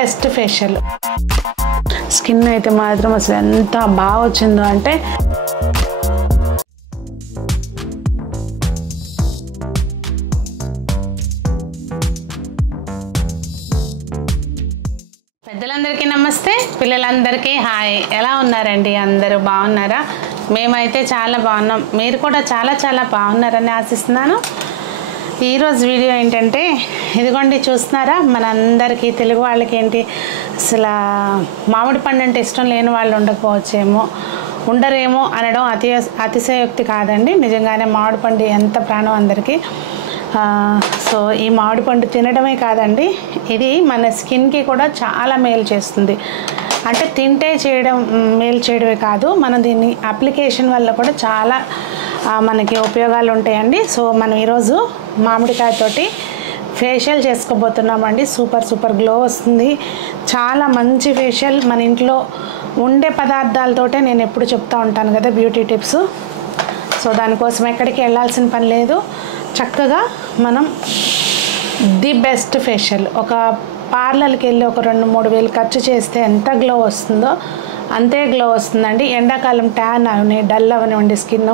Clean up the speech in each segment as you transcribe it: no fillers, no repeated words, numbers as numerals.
Best facial. Skin అయితే మాత్రం అసలు ఎంత బాగా వచ్చిందో అంటే పెద్దలందరికీ నమస్తే, పిల్లలందరికీ హాయ్. ఎలా ఉన్నారండి? అందరూ బాగున్నారా? మేమైతే చాలా బాగున్నాం. మీరు కూడా చాలా చాలా బాగున్నారని ఆశిస్తున్నాను. ఈరోజు వీడియో ఏంటంటే, ఇదిగోండి చూస్తున్నారా, మనందరికీ తెలుగు వాళ్ళకి ఏంటి అసలు మామిడి పండు అంటే ఇష్టం లేని వాళ్ళు ఉండరేమో అనడం అతిశయోక్తి కాదండి. నిజంగానే మామిడి పండు ఎంత ప్రాణం అందరికీ. సో ఈ మామిడి పండు తినడమే కాదండి, ఇది మన స్కిన్కి కూడా చాలా మేలు చేస్తుంది. అంటే తింటే మేలు చేయడమే కాదు, మనం దీన్ని అప్లికేషన్ వల్ల కూడా చాలా మనకి ఉపయోగాలు ఉంటాయండి. సో మనం ఈరోజు మామిడికాయతోటి ఫేషియల్ చేసుకోబోతున్నామండి. సూపర్ గ్లో వస్తుంది. చాలా మంచి ఫేషియల్. మన ఇంట్లో ఉండే పదార్థాలతోటే నేను ఎప్పుడు చెప్తూ ఉంటాను కదా బ్యూటీ టిప్స్. సో దానికోసం ఎక్కడికి వెళ్ళాల్సిన పని లేదు. చక్కగా మనం ది బెస్ట్ ఫేషియల్. ఒక పార్లర్కి వెళ్ళి ఒక 2-3 వేలు ఖర్చు చేస్తే ఎంత గ్లో వస్తుందో అంతే గ్లో వస్తుందండి. ఎండాకాలం ట్యాన్ అవని డల్ అవనివ్వండి స్కిన్.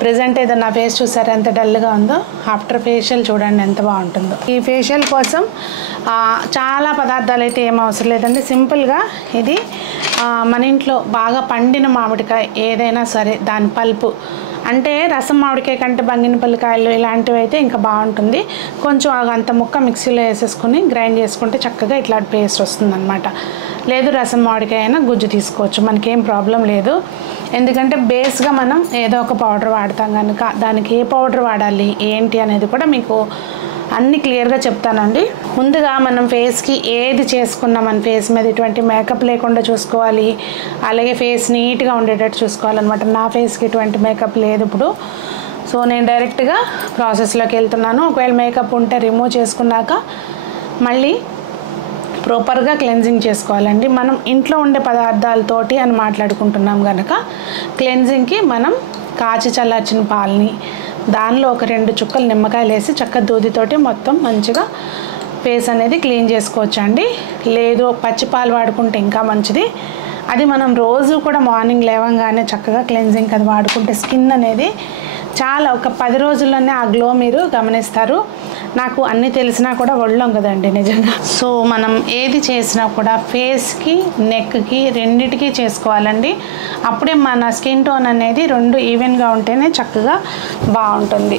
ప్రజెంట్ ఏదో నా ఫేస్ చూసారా ఎంత డల్గా ఉందో, ఆఫ్టర్ ఫేషియల్ చూడండి ఎంత బాగుంటుందో. ఈ ఫేషియల్ కోసం చాలా పదార్థాలు అయితే ఏం అవసరం లేదండి. సింపుల్గా ఇది మన ఇంట్లో బాగా పండిన మామిడికాయ ఏదైనా సరే దాని పల్పు, అంటే రసం మామిడికాయ కంటే బంగినపల్లికాయలు ఇలాంటివి అయితే ఇంకా బాగుంటుంది. కొంచెం అంత ముక్క మిక్సీలో వేసేసుకుని గ్రైండ్ చేసుకుంటే చక్కగా ఇట్లాంటి పేస్ట్ వస్తుందన్నమాట. లేదు రసం మామిడికాయ అయినా గుజ్జు తీసుకోవచ్చు, మనకేం ప్రాబ్లం లేదు. ఎందుకంటే బేస్గా మనం ఏదో ఒక పౌడర్ వాడతాం కనుక దానికి ఏ పౌడర్ వాడాలి ఏంటి అనేది కూడా మీకు అన్నీ క్లియర్గా చెప్తానండి. ముందుగా మనం ఫేస్కి ఏది చేసుకున్నా మన ఫేస్ మీద ఎటువంటి మేకప్ లేకుండా చూసుకోవాలి. అలాగే ఫేస్ నీట్గా ఉండేటట్టు చూసుకోవాలన్నమాట. నా ఫేస్కి ఎటువంటి మేకప్ లేదు ఇప్పుడు. సో నేను డైరెక్ట్గా ప్రాసెస్లోకి వెళ్తున్నాను. ఒకవేళ మేకప్ ఉంటే రిమూవ్ చేసుకున్నాక మళ్ళీ ప్రాపర్గా క్లెన్జింగ్ చేసుకోవాలండి. మనం ఇంట్లో ఉండే పదార్థాలతోటి అని మాట్లాడుకుంటున్నాం కనుక క్లెన్జింగ్కి మనం కాచి చల్లార్చిన పాలని దానిలో ఒక 2 చుక్కలు నిమ్మకాయలు వేసి చక్క దూదితోటి మొత్తం మంచిగా ఫేస్ అనేది క్లీన్ చేసుకోవచ్చు అండి. లేదు పచ్చిపాలు వాడుకుంటే ఇంకా మంచిది. అది మనం రోజు కూడా మార్నింగ్ లేవంగానే చక్కగా క్లెన్జింగ్ అది వాడుకుంటే స్కిన్ అనేది చాలా ఒక 10 రోజుల్లోనే ఆ గ్లో మీరు గమనిస్తారు. నాకు అన్నీ తెలిసినా కూడా ఒళ్ళం కదండి నిజంగా. సో మనం ఏది చేసినా కూడా ఫేస్కి నెక్కి రెండిటికి చేసుకోవాలండి. అప్పుడే మన స్కిన్ టోన్ అనేది 2 ఈవెన్గా ఉంటేనే చక్కగా బాగుంటుంది.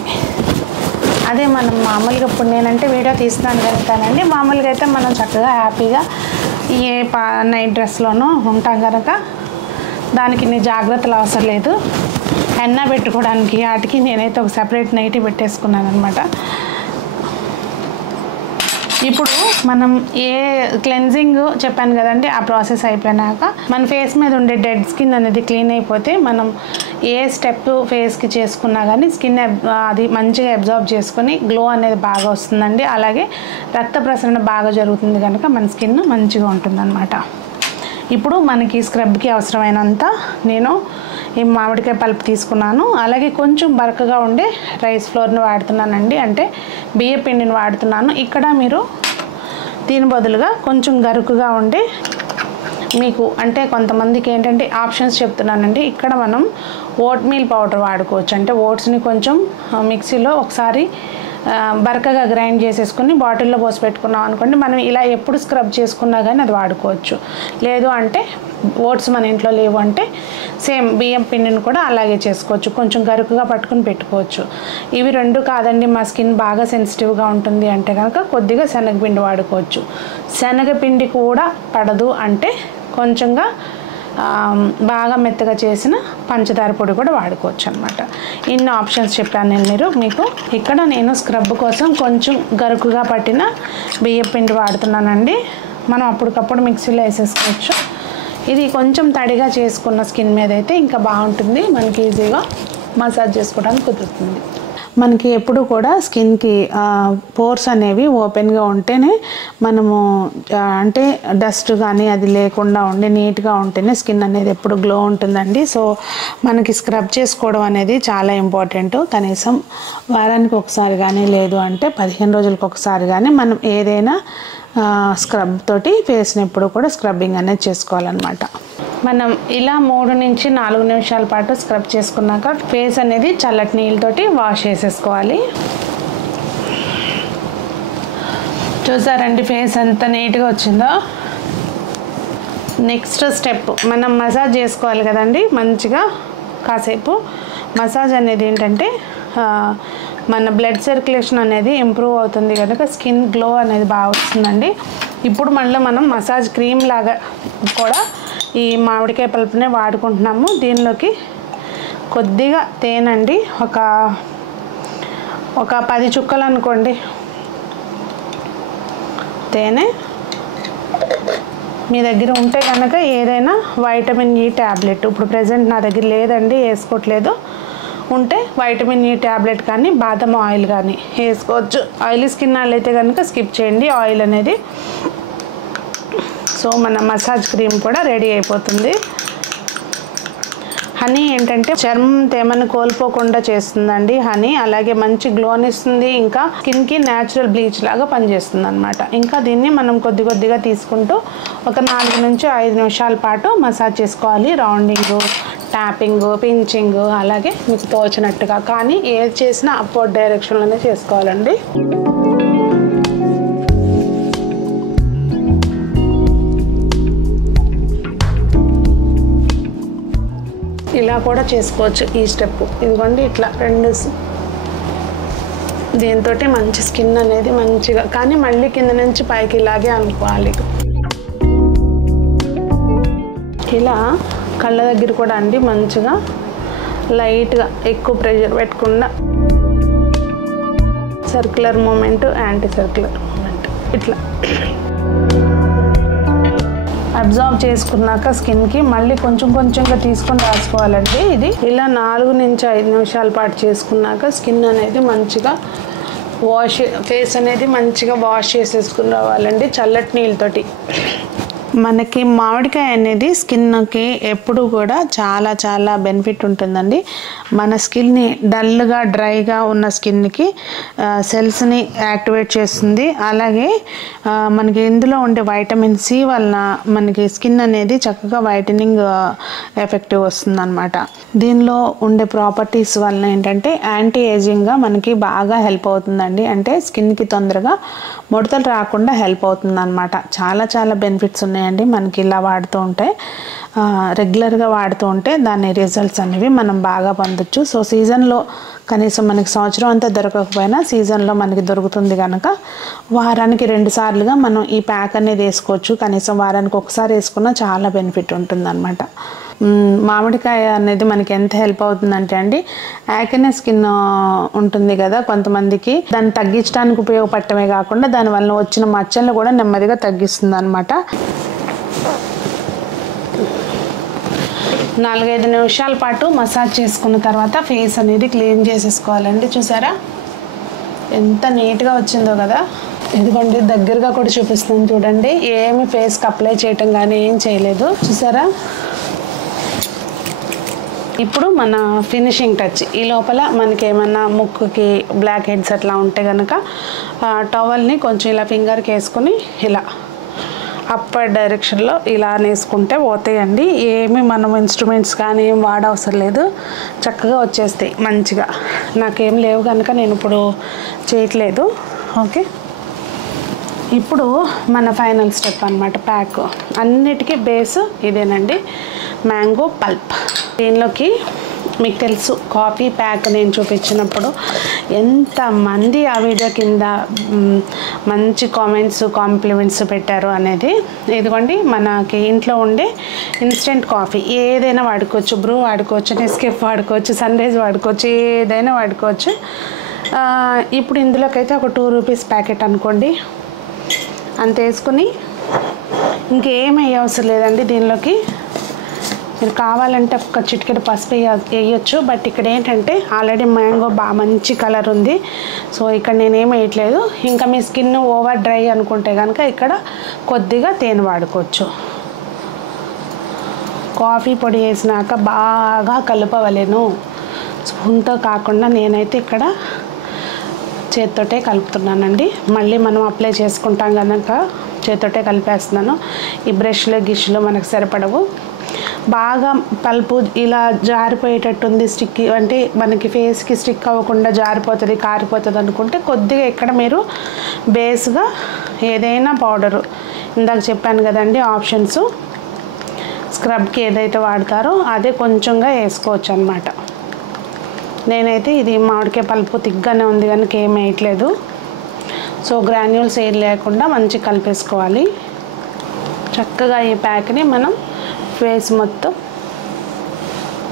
అదే మనం మామూలుగా ఇప్పుడు నేనంటే వీడియో తీస్తున్నాను కనుకనండి, మామూలుగా అయితే మనం చక్కగా హ్యాపీగా ఏ నైట్ డ్రెస్లోనూ ఉంటాం కనుక దానికి నీ జాగ్రత్తలు అవసరం లేదు. హెన్నా పెట్టుకోవడానికి వాటికి నేనైతే ఒక సెపరేట్ నైటీ పెట్టేసుకున్నాను అనమాట. ఇప్పుడు మనం ఏ క్లెన్జింగ్ చెప్పాను కదండి, ఆ ప్రాసెస్ అయిపోయినాక మన ఫేస్ మీద ఉండే డెడ్ స్కిన్ అనేది క్లీన్ అయిపోతే మనం ఏ స్టెప్ ఫేస్కి చేసుకున్నా కానీ స్కిన్ అది మంచిగా అబ్జార్బ్ చేసుకొని గ్లో అనేది బాగా వస్తుందండి. అలాగే రక్త ప్రసరణ బాగా జరుగుతుంది కనుక మన స్కిన్ మంచిగా ఉంటుందన్నమాట. ఇప్పుడు మనకి స్క్రబ్కి అవసరమైనంత నేను ఈ మామిడికాయ పల్పు తీసుకున్నాను. అలాగే కొంచెం బరకగా ఉండే రైస్ ఫ్లోర్ని వాడుతున్నానండి, అంటే బియ్య పిండిని వాడుతున్నాను. ఇక్కడ మీరు దీని బదులుగా కొంచెం గరుకుగా ఉండే మీకు అంటే కొంతమందికి ఏంటంటే ఆప్షన్స్ చెప్తున్నానండి. ఇక్కడ మనం ఓట్ మీల్ పౌడర్ వాడుకోవచ్చు. అంటే ఓట్స్ని కొంచెం మిక్సీలో ఒకసారి బరకగా గ్రైండ్ చేసేసుకుని బాటిల్లో పోసి పెట్టుకున్నాం అనుకోండి, మనం ఇలా ఎప్పుడు స్క్రబ్ చేసుకున్నా కానీ అది వాడుకోవచ్చు. లేదు అంటే ఓట్స్ మన ఇంట్లో లేవు అంటే సేమ్ బియ్యం పిండిని కూడా అలాగే చేసుకోవచ్చు, కొంచెం గరుకుగా పట్టుకుని పెట్టుకోవచ్చు. ఇవి 2 కాదండి మా స్కిన్ బాగా సెన్సిటివ్గా ఉంటుంది అంటే కనుక కొద్దిగా శనగపిండి వాడుకోవచ్చు. శనగపిండి కూడా పడదు అంటే కొంచెంగా బాగా మెత్తగా చేసిన పంచదార పొడి కూడా వాడుకోవచ్చు అనమాట. ఇన్ని ఆప్షన్స్ చెప్పాను నేను మీకు. ఇక్కడ నేను స్క్రబ్ కోసం కొంచెం గరుకుగా పట్టిన బియ్యం పిండి వాడుతున్నానండి. మనం అప్పటికప్పుడు మిక్సీలో వేసేసుకోవచ్చు. ఇది కొంచెం తడిగా చేసుకున్న స్కిన్ మీద అయితే ఇంకా బాగుంటుంది, మనకి ఈజీగా మసాజ్ చేసుకోవడానికి కుదురుతుంది. మనకి ఎప్పుడు కూడా స్కిన్కి పోర్స్ అనేవి ఓపెన్గా ఉంటేనే మనము అంటే డస్ట్ కానీ అది లేకుండా ఉండి నీట్గా ఉంటేనే స్కిన్ అనేది ఎప్పుడు గ్లో ఉంటుందండి. సో మనకి స్క్రబ్ చేసుకోవడం అనేది చాలా ఇంపార్టెంట్. కనీసం వారానికి ఒకసారి కానీ లేదు అంటే 15 రోజులకు ఒకసారి కానీ మనం ఏదైనా స్క్రబ్ తోటి ఫేస్ని ఎప్పుడు కూడా స్క్రబ్బింగ్ అనేది చేసుకోవాలన్నమాట. మనం ఇలా 3 నుంచి 4 నిమిషాల పాటు స్క్రబ్ చేసుకున్నాక ఫేస్ అనేది చల్లటి నీళ్ళతోటి వాష్ చేసేసుకోవాలి. చూసారండి ఫేస్ ఎంత నీట్గా వచ్చిందో. నెక్స్ట్ స్టెప్ మనం మసాజ్ చేసుకోవాలి కదండి. మంచిగా కాసేపు మసాజ్ అనేది ఏంటంటే మన బ్లడ్ సర్క్యులేషన్ అనేది ఇంప్రూవ్ అవుతుంది కనుక స్కిన్ గ్లో అనేది బాగా వస్తుందండి. ఇప్పుడు మళ్ళీ మనం మసాజ్ క్రీమ్ లాగా కూడా ఈ మామిడికాయ పల్పునే వాడుకుంటున్నాము. దీనిలోకి కొద్దిగా తేనండి, ఒక 10 చుక్కలు అనుకోండి తేనె. మీ దగ్గర ఉంటే కనుక ఏదైనా వైటమిన్ ఈ ట్యాబ్లెట్, ఇప్పుడు ప్రజెంట్ నా దగ్గర లేదండి, వేసుకోవట్లేదు. ఉంటే వైటమిన్ ఈ ట్యాబ్లెట్ కానీ బాదం ఆయిల్ కానీ వేసుకోవచ్చు. ఆయిలీ స్కిన్ వాళ్ళైతే కనుక స్కిప్ చేయండి ఆయిల్ అనేది. సో మన మసాజ్ క్రీమ్ కూడా రెడీ అయిపోతుంది. హనీ ఏంటంటే చర్మం తేమను కోల్పోకుండా చేస్తుందండి హనీ. అలాగే మంచి గ్లోని ఇస్తుంది, ఇంకా స్కిన్కి న్యాచురల్ బ్లీచ్ లాగా పనిచేస్తుంది అనమాట. ఇంకా దీన్ని మనం కొద్ది కొద్దిగా తీసుకుంటూ ఒక 4 నుంచి 5 నిమిషాల పాటు మసాజ్ చేసుకోవాలి. రౌండింగ్, ట్యాపింగ్, పించింగ్ అలాగే మీకు తోచినట్టుగా, కానీ ఏది చేసినా అప్వర్డ్ డైరెక్షన్లోనే చేసుకోవాలండి. ఇలా కూడా చేసుకోవచ్చు ఈ స్టెప్. ఇదిగోండి ఇట్లా 2 దీంతో మంచి స్కిన్ అనేది మంచిగా, కానీ మళ్ళీ కింద నుంచి పైకి ఇలాగే అనుకోవాలి. ఇలా కళ్ళ దగ్గర కూడా అండి మంచిగా లైట్గా ఎక్కువ ప్రెషర్ పెట్టకుండా circular movement, anti circular movement ఇట్లా అబ్జార్బ్ చేసుకున్నాక స్కిన్కి మళ్ళీ కొంచెం కొంచెంగా తీసుకొని రాసుకోవాలండి. ఇది ఇలా 4 నుంచి 5 నిమిషాల పాటు చేసుకున్నాక స్కిన్ అనేది మంచిగా ఫేస్ అనేది మంచిగా వాష్ చేసేసుకుని రావాలండి చల్లటి నీళ్ళతోటి. మనకి మామిడికాయ అనేది స్కిన్కి ఎప్పుడు కూడా చాలా చాలా బెనిఫిట్ ఉంటుందండి. మన స్కిన్ని డల్గా డ్రైగా ఉన్న స్కిన్కి సెల్స్ని యాక్టివేట్ చేస్తుంది. అలాగే మనకి ఇందులో ఉండే వైటమిన్ సి వలన మనకి స్కిన్ అనేది చక్కగా వైటనింగ్ ఎఫెక్టివ్ వస్తుంది అనమాట. దీనిలో ఉండే ప్రాపర్టీస్ వలన ఏంటంటే యాంటీ ఏజింగ్గా మనకి బాగా హెల్ప్ అవుతుందండి. అంటే స్కిన్కి తొందరగా ముడతలు రాకుండా హెల్ప్ అవుతుంది అనమాట. చాలా చాలా బెనిఫిట్స్ ఉన్నాయండి మనకి ఇలా వాడుతూ ఉంటే. రెగ్యులర్గా వాడుతూ ఉంటే దాని రిజల్ట్స్ అనేవి మనం బాగా పొందొచ్చు. సో సీజన్లో కనీసం మనకి సంవత్సరం అంతా దొరకకపోయినా సీజన్లో మనకి దొరుకుతుంది కనుక వారానికి 2 సార్లుగా మనం ఈ ప్యాక్ అనేది వేసుకోవచ్చు. కనీసం వారానికి ఒకసారి వేసుకున్నా చాలా బెనిఫిట్ ఉంటుందన్నమాట. మామిడికాయ అనేది మనకి ఎంత హెల్ప్ అవుతుందంటే అండి, యాక్నే స్కిన్ ఉంటుంది కదా కొంతమందికి, దాన్ని తగ్గించడానికి ఉపయోగపడటమే కాకుండా దానివల్ల వచ్చిన మచ్చలను కూడా నెమ్మదిగా తగ్గిస్తుంది అనమాట. 4-5 నిమిషాల పాటు మసాజ్ చేసుకున్న తర్వాత ఫేస్ అనేది క్లీన్ చేసేసుకోవాలండి. చూసారా ఎంత నీట్గా వచ్చిందో కదా. ఇదిగోండి దగ్గరగా కూడా చూపిస్తుంది చూడండి. ఏమి ఫేస్కి అప్లై చేయటం కానీ ఏం చేయలేదు. చూసారా. ఇప్పుడు మన ఫినిషింగ్ టచ్. ఈ లోపల మనకి ఏమన్నా ముక్కుకి బ్లాక్ హెడ్స్ అట్లా ఉంటే కనుక టవల్ని కొంచెం ఇలా ఫింగర్కి వేసుకొని ఇలా అప్పర్ డైరెక్షన్లో ఇలా వేసుకుంటే పోతాయండి. ఏమి మనం ఇన్స్ట్రుమెంట్స్ కానీ ఏం వాడవసరం లేదు, చక్కగా వచ్చేస్తాయి మంచిగా. నాకేం లేవు కనుక నేను ఇప్పుడు చేయట్లేదు. ఓకే, ఇప్పుడు మన ఫైనల్ స్టెప్ అన్నమాట ప్యాక్. అన్నిటికీ బేస్ ఇదేనండి, మ్యాంగో పల్ప్. దీనిలోకి మీకు తెలుసు కాఫీ ప్యాక్ నేను చూపించినప్పుడు ఎంతమంది ఆ వీడియో కింద మంచి కామెంట్స్ కాంప్లిమెంట్స్ పెట్టారు అనేది. ఇదిగోండి మనకి ఇంట్లో ఉండే ఇన్స్టెంట్ కాఫీ ఏదైనా వాడుకోవచ్చు. బ్రూ వాడుకోవచ్చు, నెస్కేఫ్ వాడుకోవచ్చు, సన్ రైజ్ వాడుకోవచ్చు, ఏదైనా వాడుకోవచ్చు. ఇప్పుడు ఇందులోకైతే ఒక 2 రూపీస్ ప్యాకెట్ అనుకోండి, అంత వేసుకుని ఇంకేం అవసరం లేదండి. దీనిలోకి మీరు కావాలంటే ఒక చిటికెడు పసుపు వేయచ్చు. బట్ ఇక్కడ ఏంటంటే ఆల్రెడీ మ్యాంగో బాగా మంచి కలర్ ఉంది. సో ఇక్కడ నేనేం వేయట్లేదు. ఇంకా మీ స్కిన్ ఓవర్ డ్రై అనుకుంటే కనుక ఇక్కడ కొద్దిగా తేనె వాడుకోవచ్చు. కాఫీ పొడి వేసినాక బాగా కలపవలేను, స్పూన్తో కాకుండా నేనైతే ఇక్కడ చేత్తోటే కలుపుతున్నానండి. మళ్ళీ మనం అప్లై చేసుకుంటాం కనుక చేత్తోటే కలిపేస్తున్నాను. ఈ బ్రష్లు గిష్లు మనకు సరిపడవు. బాగా పల్పు ఇలా జారిపోయేటట్టుంది, స్టిక్ అంటే మనకి ఫేస్కి స్టిక్ అవ్వకుండా జారిపోతుంది, కారిపోతుంది అనుకుంటే కొద్దిగా ఇక్కడ మీరు బేస్గా ఏదైనా పౌడరు ఇందాక చెప్పాను కదండి ఆప్షన్స్, స్క్రబ్కి ఏదైతే వాడతారో అదే కొంచెంగా వేసుకోవచ్చు అన్నమాట. నేనైతే ఇది మామిడికాయ పల్పు తిగ్గానే ఉంది కనుక ఏం వేయట్లేదు. సో గ్రాన్యూల్స్ ఏం లేకుండా మంచిగా కలిపేసుకోవాలి. చక్కగా ఈ ప్యాక్ని మనం ఫేస్ మొత్తం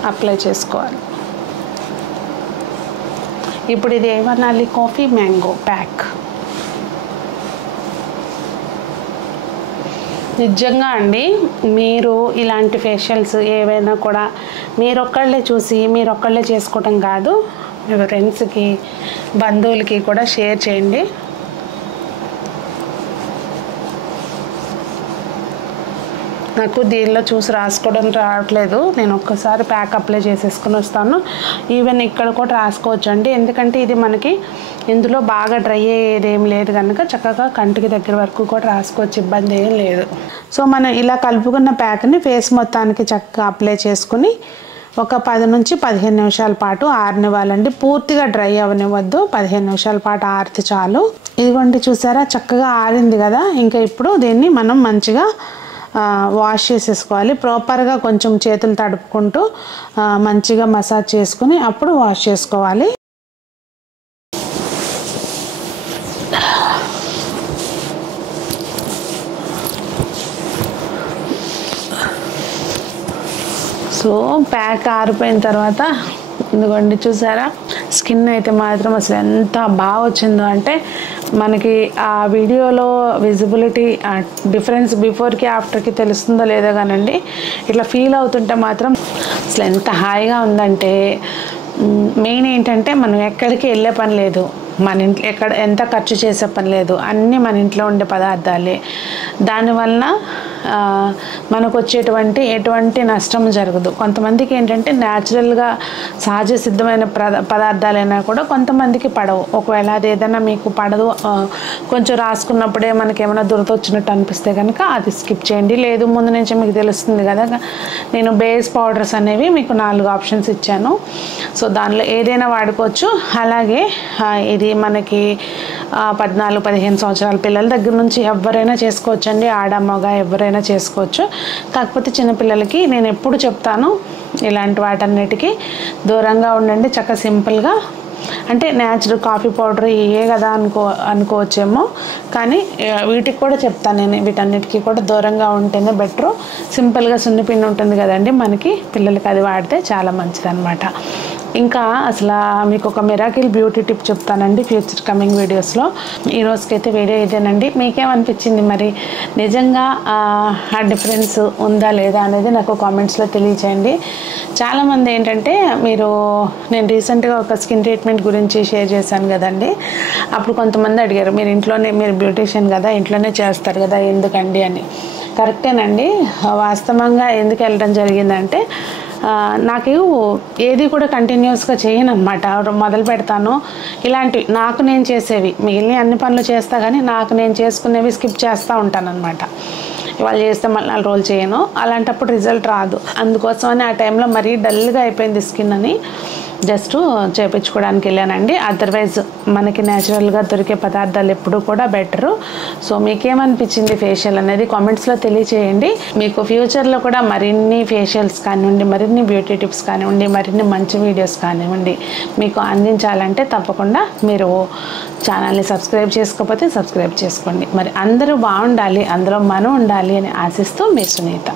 అప్లై చేసుకోవాలి. ఇప్పుడు ఇది ఏమనాలి, కాఫీ మ్యాంగో ప్యాక్. నిజంగా అండి, మీరు ఇలాంటి ఫేషియల్స్ ఏవైనా కూడా మీరొక్కళ్ళే చూసి మీరొక్కళ్ళే చేసుకోవటం కాదు, మీ ఫ్రెండ్స్కి బంధువులకి కూడా షేర్ చేయండి. నాకు దీనిలో చూసి రాసుకోవడం రావట్లేదు. నేను ఒక్కసారి ప్యాక్ అప్లై చేసేసుకుని వస్తాను. ఈవెన్ ఇక్కడ కూడా రాసుకోవచ్చు అండి, ఎందుకంటే ఇది మనకి ఇందులో బాగా డ్రై అయ్యేది ఏం లేదు కనుక చక్కగా కంటికి దగ్గర వరకు కూడా రాసుకోవచ్చు, ఇబ్బంది ఏం లేదు. సో మనం ఇలా కలుపుకున్న ప్యాక్ని ఫేస్ మొత్తానికి చక్కగా అప్లై చేసుకుని ఒక 10 నుంచి 15 నిమిషాల పాటు ఆరనివ్వాలండి. పూర్తిగా డ్రై అవనివ్వద్దు, 15 నిమిషాల పాటు ఆరితే చాలు. ఇదిగోండి చూసారా, చక్కగా ఆరింది కదా. ఇంకా ఇప్పుడు దీన్ని మనం మంచిగా వాష్ చేసేసుకోవాలి. ప్రాపర్గా కొంచెం చేతులు తడుపుకుంటూ మంచిగా మసాజ్ చేసుకుని అప్పుడు వాష్ చేసుకోవాలి. సో ప్యాక్ ఆరిపోయిన తర్వాత ఇదిగోండి చూసారా, స్కిన్ అయితే మాత్రం అసలు ఎంత బాగా వచ్చిందో అంటే మనకి ఆ వీడియోలో విజిబిలిటీ డిఫరెన్స్ బిఫోర్కి ఆఫ్టర్కి తెలుస్తుందో లేదో కానండి, ఇట్లా ఫీల్ అవుతుంటే మాత్రం అసలు ఎంత హాయిగా ఉందంటే. మెయిన్ ఏంటంటే మనం ఎక్కడికి వెళ్ళే పని లేదు, మన ఇంట్లో ఎక్కడ ఎంత ఖర్చు చేసే పని లేదు, అన్నీ మన ఇంట్లో ఉండే పదార్థాలే. దానివల్ల మనకు వచ్చేటువంటి ఎటువంటి నష్టం జరగదు. కొంతమందికి ఏంటంటే న్యాచురల్గా సహజ సిద్ధమైన పదార్థాలైనా కూడా కొంతమందికి పడవు. ఒకవేళ అది ఏదైనా మీకు పడదు, కొంచెం రాసుకున్నప్పుడే మనకి ఏమైనా దురద వచ్చినట్టు అనిపిస్తే కనుక అది స్కిప్ చేయండి. లేదు ముందు నుంచి మీకు తెలుస్తుంది కదా, నేను బేస్ పౌడర్స్ అనేవి మీకు 4 ఆప్షన్స్ ఇచ్చాను. సో దానిలో ఏదైనా వాడుకోవచ్చు. అలాగే ఇది మనకి 14-15 సంవత్సరాల పిల్లల దగ్గర నుంచి ఎవరైనా చేసుకోవచ్చు అండి, ఆడ మగ ఎవరైనా చేసుకోవచ్చు. కాకపోతే చిన్నపిల్లలకి నేను ఎప్పుడు చెప్తాను, ఇలాంటి వాటన్నిటికీ దూరంగా ఉండండి. చక్కగా సింపుల్గా అంటే న్యాచురల్ కాఫీ పౌడర్ ఇవే కదా అనుకోవచ్చేమో, కానీ వీటికి కూడా చెప్తాను నేను, వీటన్నిటికీ కూడా దూరంగా ఉంటేనే బెటరు. సింపుల్గా సున్నిపిండి ఉంటుంది కదండి మనకి, పిల్లలకి అది వాడితే చాలా మంచిది అనమాట. ఇంకా అసలు మీకు ఒక మిరాకిల్ బ్యూటీ టిప్ చెప్తానండి ఫ్యూచర్ కమింగ్ వీడియోస్లో. ఈ రోజుకైతే వీడియో ఇదేనండి. మీకేమనిపించింది మరి, నిజంగా ఆ డిఫరెన్స్ ఉందా లేదా అనేది నాకు కామెంట్స్లో తెలియచేయండి. చాలామంది ఏంటంటే నేను రీసెంట్గా ఒక స్కిన్ ట్రీట్మెంట్ గురించి షేర్ చేశాను కదండి, అప్పుడు కొంతమంది అడిగారు, మీరు బ్యూటీషియన్ కదా, ఇంట్లోనే చేస్తారు కదా, ఎందుకండి అని. కరెక్టేనండి, వాస్తవంగా ఎందుకు వెళ్ళడం జరిగిందంటే నాకు ఏది కూడా కంటిన్యూస్గా చేయను అనమాట. మొదలు పెడతాను ఇలాంటివి నాకు నేను చేసేవి, మిగిలిన అన్ని పనులు చేస్తా కానీ నాకు నేను చేసుకునేవి స్కిప్ చేస్తూ ఉంటాను అనమాట. ఇవాళ చేస్తే మళ్ళీ 4 రోజులు చేయను, అలాంటప్పుడు రిజల్ట్ రాదు. అందుకోసమని ఆ టైంలో మరీ డల్గా అయిపోయింది స్కిన్ అని జస్ట్ చేయించుకోవడానికి వెళ్ళానండి. అదర్వైజ్ మనకి న్యాచురల్గా దొరికే పదార్థాలు ఎప్పుడు కూడా బెటరు. సో మీకేమనిపించింది ఫేషియల్ అనేది కామెంట్స్లో తెలియచేయండి. మీకు ఫ్యూచర్లో కూడా మరిన్ని ఫేషియల్స్ కానివ్వండి, మరిన్ని బ్యూటీ టిప్స్ కానివ్వండి, మరిన్ని మంచి వీడియోస్ కానివ్వండి మీకు అందించాలంటే తప్పకుండా మీరు ఛానల్ని సబ్స్క్రైబ్ చేసుకోకపోతే సబ్స్క్రైబ్ చేసుకోండి. మరి అందరూ బాగుండాలి, అందులో మనం ఉండాలి అని ఆశిస్తూ మీ సునీత.